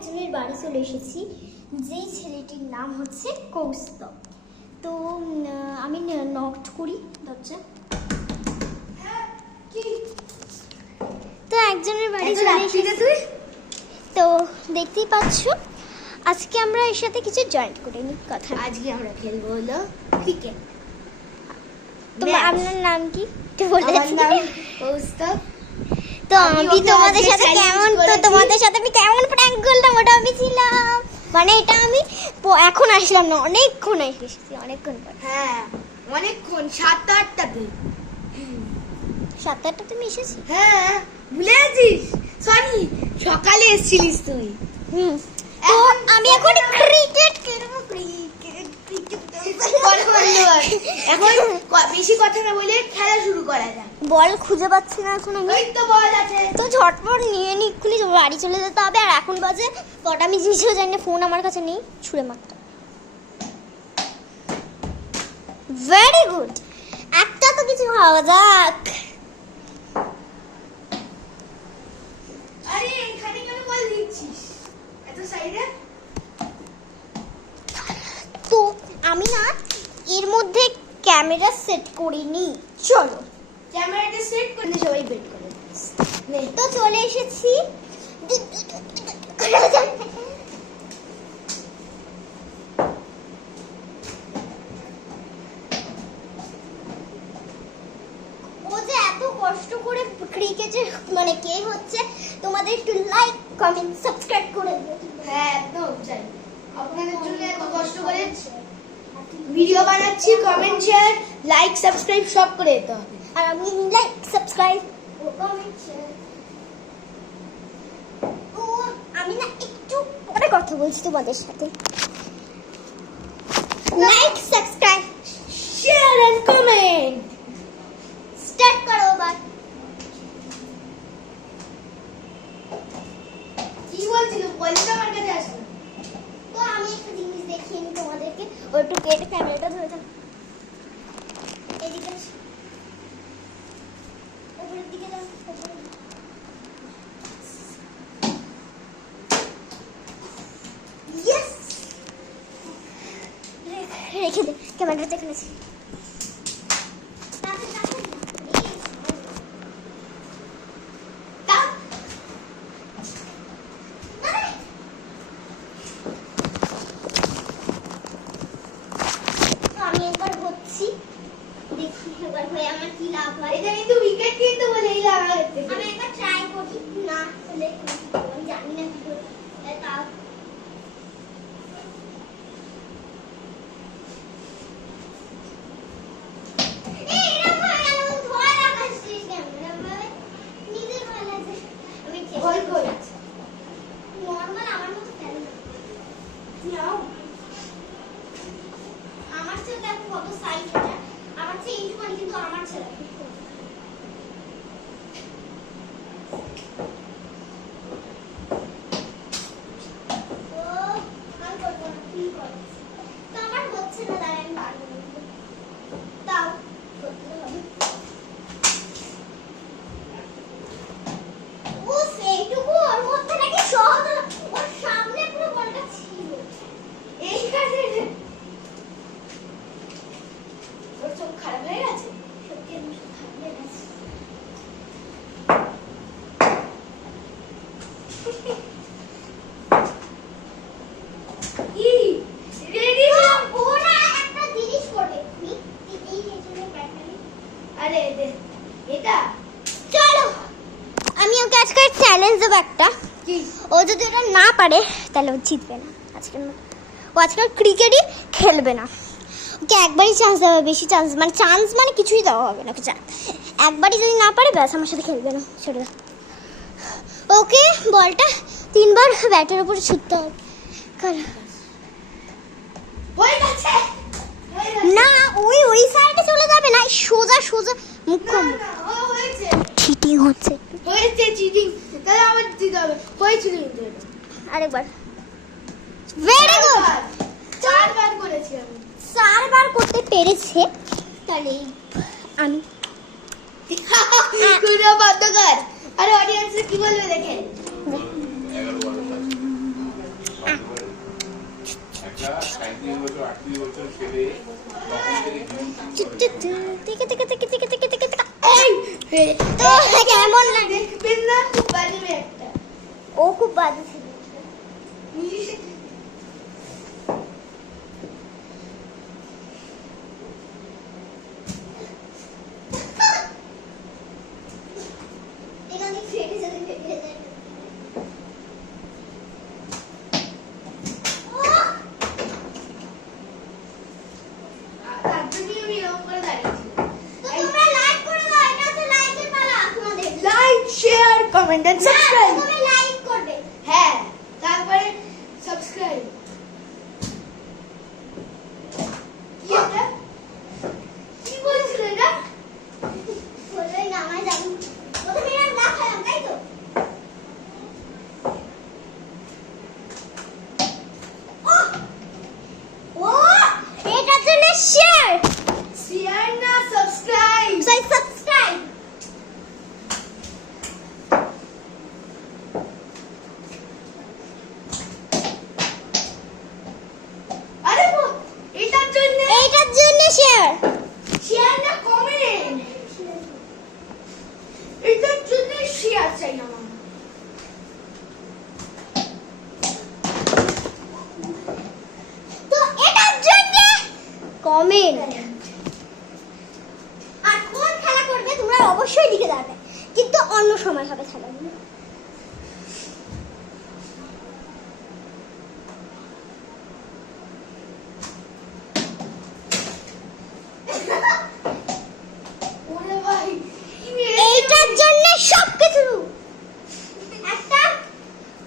একজনের বাড়ি চলে এসেছি, যেই ছেলেটির নাম হচ্ছে কৌস্তব। তো আমি নক করি দরজা। তো একজনের বাড়ি চলে এসেছি। তো দেখতেই পাচ্ছ, আজকে আমরা এর সাথে কিছু জয়েন্ট করে নিই কথা। আজকে আমরা খেলবো হলো ক্রিকেট। তো আপনার নাম কি একটু বলে আমার দিন। নাম কৌস্তব। তো আমি তোমাদের সাথে তোমাদের সাথে আমি কেমন প্র্যাঙ্ক করলাম ওটা আমি ছিলাম, মানে এটা আমি এখন আসলাম না, অনেকক্ষণ এসেছি, অনেকক্ষণ পর। হ্যাঁ অনেকক্ষণ, 7-8টাতে। 7-8টা তুমি এসেছি? হ্যাঁ ভুলে গেছিস? সরি, সকালে এসেছিলিস তুই। তো আমি এখন ক্রিকেট খেলবো। এখন বেশি কথা না বলে খেলা শুরু করা যাক। বল খুঁজে পাচ্ছি না এখন আমি। ওই তো বল আছে, তো ঝটপট নিয়ে নি, এক্ষুনি বাড়ি চলে যেতে হবে। আর এখন বাজে কটা আমি জিনিসও জানি না, ফোন আমার কাছে নেই, ছুঁড়ে মারতে। ভেরি গুড, একটা তো কিছু হওয়া যাক। আরে এখানে কেন বল দিচ্ছিস এত সাইডে? তো আমি না এর মধ্যে ক্যামেরা সেট করিনি, চলো ক্যামেরাটা সেট করে সবাই বেট করে নে। তো চলে এসেছি। ও যে এত কষ্ট করে ক্রিকেটে মানে কে হচ্ছে, তোমাদের একটু লাইক কমেন্ট সাবস্ক্রাইব করে দিও। হ্যাঁ একদম চাই, আপনাদের জন্য এত কষ্ট করে ভিডিও বানাচ্ছি, কমেন্ট শেয়ার লাইক সাবস্ক্রাইব সব করে দিতে হবে। আর আমি লাইক সাবস্ক্রাইব ও কমেন্ট শেয়ার। ও আমি না একটু পরে কথা বলছি তোমাদের সাথে। Like subscribe share and comment start করো এবার। কি বলছিল? বলছিলাম আমার কাছে আসো। তো আমি একটা জিনিস দেখিয়ে নি তোমাদেরকে, ও একটু কেটে ক্যামেরাটা ধরে থাক। এদিকে আসো, উপরের দিকে যাও, উপরে। ইয়েস, রেখে দে ক্যামেরাটা এখানে আছে। আমি একবার হচ্ছি, দেখি এবার হয়ে আমার কি লাভ হয়। এটা কিন্তু উইকেট কিন্তু বলেই লাগাতে। আমি একবার ট্রাই করি, না হলে আমি জানি না কি করে তাও। ভয় করেছে। নর্মাল আমার মতো খেলে না। নাও আমার চেয়ে দেখো কত সাইজ এটা, আমার চেয়ে এইটুখানি, কিন্তু আমার ছেলে ও আমি করবো না, কি করবো তো আমার হচ্ছে না, দাঁড়ায় আমি পারবো না, তাও করতে হবে। ও সেইটুকু ওর মধ্যে নাকি সহজ, ওর সামনে পুরো বলটা ছিল। এই কাজে ওর চোখ খারাপ হয়ে গেছে। সত্যি আমি সব খারাপ হয়ে গেছে। কি রেডি হ। ওরা একটা জিনিস করবে, তুমি এই রেজনের ব্যাটারি। আরে দে এটা চলো আমি ওকে আজকে চ্যালেঞ্জ দেবো একটা। কি? ও যদি এটা না পারে তাহলে ও জিতবে না আজকের মতো। ও আজকাল ক্রিকেটই খেলবে না, ওকে একবারই চান্স দেওয়া হবে, বেশি চান্স মানে কিছুই দেওয়া হবে না, ওকে একবারই যদি না পারে ব্যাস আমার সাথে খেলবে না, ছেড়ে দাও। ওকে বলটা 3বার ব্যাটের উপরে ছুটতে হবে। হয়ে গেছে। না ওই সাইডে চলে যাবে না, সোজা সোজা মুখ্যমুখ। না ও হয়েছে, চিটিং হচ্ছে। হয়েছে চিটিং। তাহলে আমার দিতে হবে। হয়েছিল কিন্তু এটা। আরেকবার। ভেরি গুড, 4বার করেছি আমি। 4বার করতে পেরেছে, তাহলে আমি কুড়ো বন্ধ কর। আরে অডিয়েন্স কি বলবে দেখে। 38 বছর ছেলে তখন থেকে এই তো কেমন লাগে দেখবেন না খুব বাজে মেয়ে একটা ও খুব বাজে ছিল তার জন্যই আমি এরকম করে দাঁড়িয়েছি তোমরা লাইক করে দাও, এটা হচ্ছে লাইকের পালা তোমাদের। Like share comment and subscribe তুমি লাইক করবে। হ্যাঁ তারপরে সাবস্ক্রাইব কি এটা কি বলছিল এটা বললেই না আমায় জানি। প্রথমে এরকম দেখালাম, তাই তো? ও এটার জন্য শেয়ার শেয়ার না সাবস্ক্রাইব সাবস্ক্রাইব আরে এটার জন্য এইটার জন্য শেয়ার শেয়ার না কমেন্ট এটার জন্য শেয়ার চাই আমার তো এটার জন্য কমেন্ট। আর কোন খেলা করবে তোমরা অবশ্যই লিখে দেবে, কিন্তু অন্য সময় হবে খেলাগুলো। ওরে ভাই কি মেরে এইটার জন্য সবকিছু একটা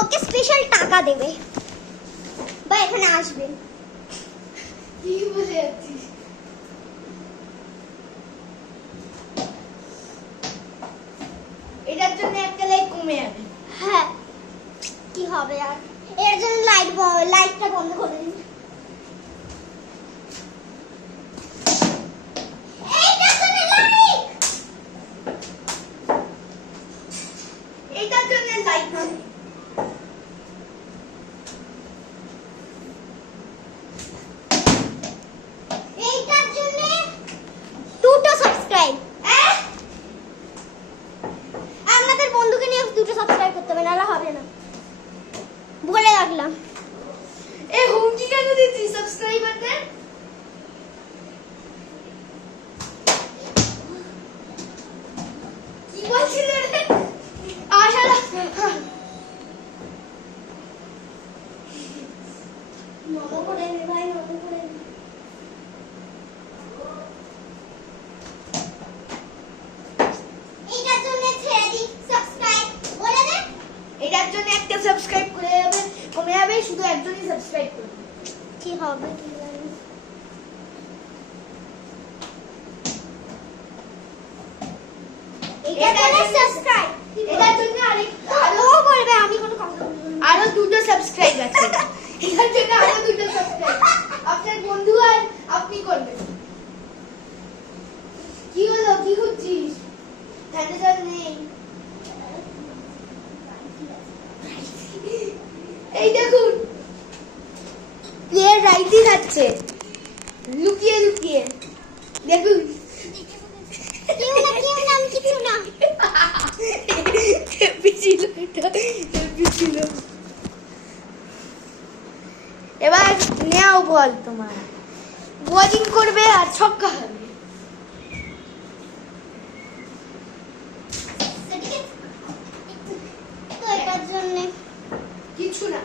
ওকে স্পেশাল টাকা দেবে বা এখানে আসবে। কি বলে যাচ্ছিস এটার জন্য একটা লাইক কমে যাবে হ্যাঁ কি হবে আর এর জন্য লাইটটা বন্ধ করে দিন। এইটার জন্য লাইক এটার জন্য লাইক এইটার জন্য দুটো সাবস্ক্রাইব। আপনাদের বন্ধুকে নিয়ে দুটো সাবস্ক্রাইব করতে হবে, নাহলে হবে না, বলে রাখলাম। এ হুমকি কেন দিচ্ছিস সাবস্ক্রাইবারদের কি বলছিল রে আশা মনে করে নে ভাই, মনে করে নে। এইটার জন্য ছেড়ে দিই সাবস্ক্রাইব বলে দে। এটার জন্য একটা সাবস্ক্রাইব করে যাবে কমে যাবে শুধু একজনই সাবস্ক্রাইব করবে কি হবে কি জানি। এইটার জন্য সাবস্ক্রাইব। এটার জন্য আরেকটা ও বলবে, আমি কোনো কথা বলবো না। আরো দুটো সাবস্ক্রাইব আছে এটার জন্য আরো দুটো সাবস্ক্রাইব আপনার বন্ধু আর আপনি করবেন কি হলো কি করছিস ঠান্ডা জল নেই এই দেখুন প্লেয়ার রাইটই খাচ্ছে লুকিয়ে লুকিয়ে দেখুন কেউ না কেউ নাম কিছু না। হেপি ছিল এটা হেপি ছিল এবার নেও বল তোমার বোলিং করবে আর ছক্কা হবে তো এটার জন্য কিছু না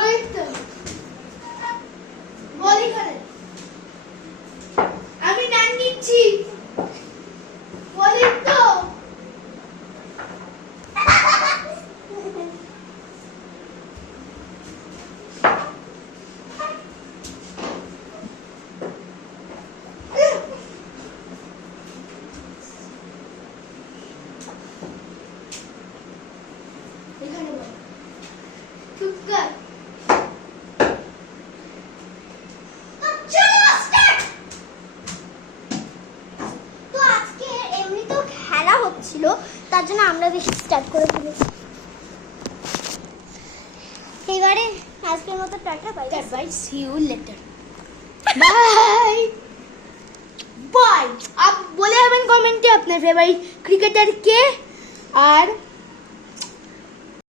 ওই তো বোলিং করে আমি ডান দিচ্ছি বোলিং তো এখানে বল চুপ কর চলো স্টার্ট। তো আজকে এমনিতেও খেলা হচ্ছিল, তার জন্য আমরা বেশি স্টার্ট করে ফেলেছি। এবারে আজকে আজকের মতো ta-ta bye bye, see you later, bye bye. आप बोले हमें कमेंटे अपने फेवरेट क्रिकेटर के, और